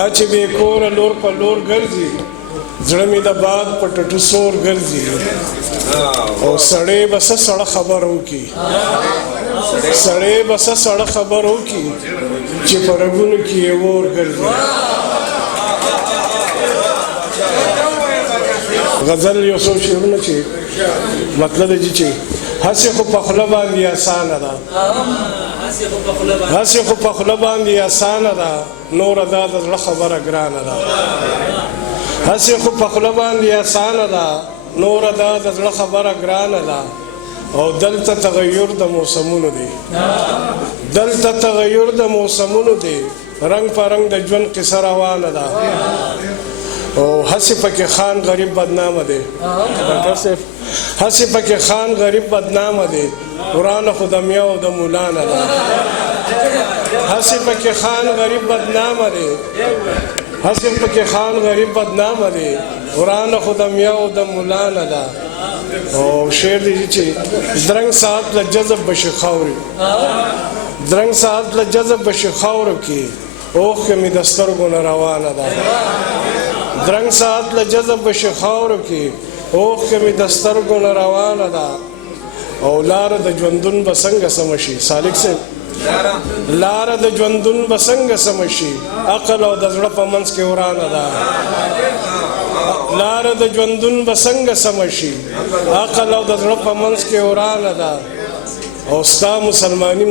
دا چې بې کوره لور په لور ګرځي زړه مې د باد په ټټو سور ګرځي او سړی به څه سړه خبر وکړي سړی به څه سړه خبر وکړي چې په رګونو کې یې اور ګرځي غزل یو څو شعرونه چې مطلب دی چې هسې خو په خوله باندې اسانه ده هسې خو په خوله باندې اسانه ده نوره دا د زړه خبره ګرانه ده هسې خو په خوله باندې اسانه ده نوره دا د زړه خبره ګرانه ده او دلته تغیر د موسمونو دی دلته تغیر د موسمونو دی رنگ په رنگ د ژوند قصه روانه ده او هسې پکې خان غریب بدنامه دی ډاکټر صاحب هسې پکې خان غریب بدنامه دی قرآن خو د میا او د مولانا ده هسې پکې خان غریب بدنامه دی هسې پکې خان غریب بدنامه دی قرآن خو د میا او د مولانا ده او شعر دی چې درنګ ساعت له جذب بشي خاوري درنګ ساعت له جذب بشي خاورو کې اوښکې مې د سترګو نه روانه ده درنګ ساعت له جذب بشي خاورو کې اوښکې مې د سترګو نه روانه ده او لاره د ژوندون به څنګه سمه شي سالک صاحب لاره د ژوندون به څنګه سمه شي عقل او د زړه په منځ کې ورانه ده لاره د ژوندون به څنګه سمه شي عقل او د زړه په منځ کې ورانه ده او ستا مسلمانی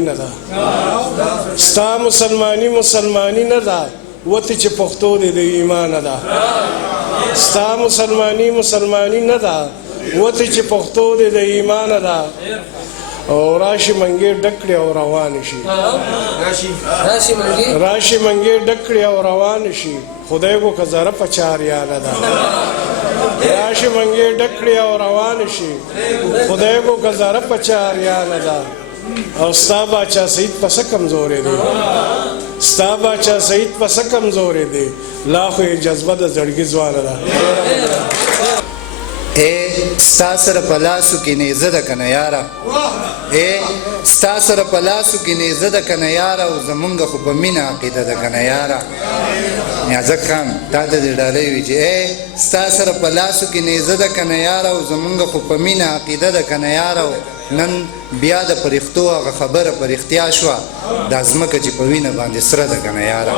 نه ده ستا مسلمانی نه ده وته چې پښتو دې د ایمان ده ستا مسلمانی نه ده وته چې پښتو دې د ایمان ده او راشي منګي ډکړي او روان شي راشي منګي ډکړي او روان شي خدای کو کزاره پچار یاد ده راشي منګي ډکړي او روان شي خدای کو کزاره پچار یاد ده او ستا باچا سید پس کمزورې دی ستا باچا سید پس کمزورې دی لا خو جذبه د زړګي ځوانه ده اے ستا سره په لاسو کې نیزه ده که نه یاره اے ستا سره په لاسو کې نیزه ده که نه یاره او زمونږ خو په مینه عقیده ده که نه یاره نیازک خان تا ته دې ډالۍ وي چې اے ستا سره په لاسو کې نیزه ده که نه یاره او زمونږ خو په مینه عقیده ده که نه یاره نن بیا د پرښتو هغه خبره په رښتیا شوه دا ځمکه چې په وینه باندې سره ده که نه یاره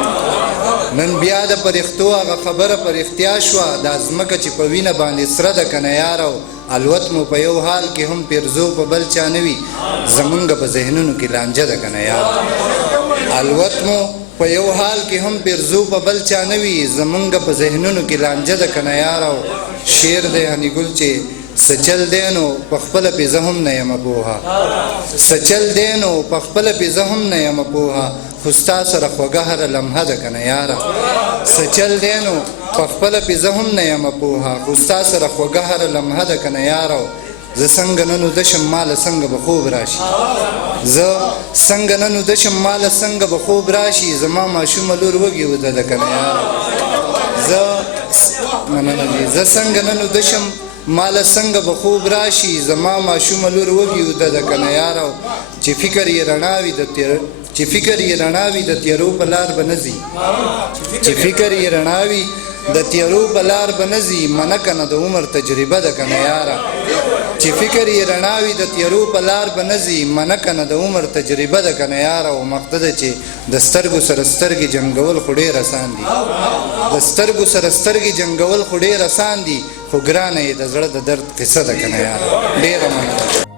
نن بیا د پرښتو هغه خبره په رښتیا شوه دا ځمکه چې په وینه باندې سره ده که نه یاره الوت مو په یو حال کې هم پیرزو په بل چا نه وي زمونږ په ذهنونو کې لانجه ده که نه یاره الوت مو په یو حال کې هم پیرزو په بل چا نه وي زمونږ په ذهنونو کې لانجه ده که نه یاره شعر دی هني ګل چې سچل دینو په خپله پې زه هم نه یم پوهه سچل دینو په خپله پې زه هم نه یم پوهه خو ستا سره خوږه هره لمحه ده که نه یاره سچل دینو په خپله پې زه هم نه یم پوهه خو ستا سره خوږه هره لمحه ده که نه یاره زه څنګه نن وده شم ماله څنګه به خوب راشي زه څنګه نن وده شم ماله څنګه به خوب راشي زما ماشومه لور وږې وده ده که نه یاره زه څنګه نن وده شم ماله څنګه به خوب راشي زما ماشومه لور وږې وده ده که نه یاره چې فکر یې رڼا وي د تیرو په لار به نه ځي چې فکر یې رڼا وي د تیرو په لار به نه ځي منه که نه د عمر تجربه ده که نه یاره چې فکر یې رڼا وي د تیرو په لار به نه ځي منه که نه د عمر تجربه ده که نه یاره او مقصد ده چې د سترګو سره سترګې جنګول خو ډېر اسان دي د سترګو سره سترګې جنګول خو ډېر اسان دي خو ګرانه یې د زړه د درد قصه ده که نه یاره ډېره مننه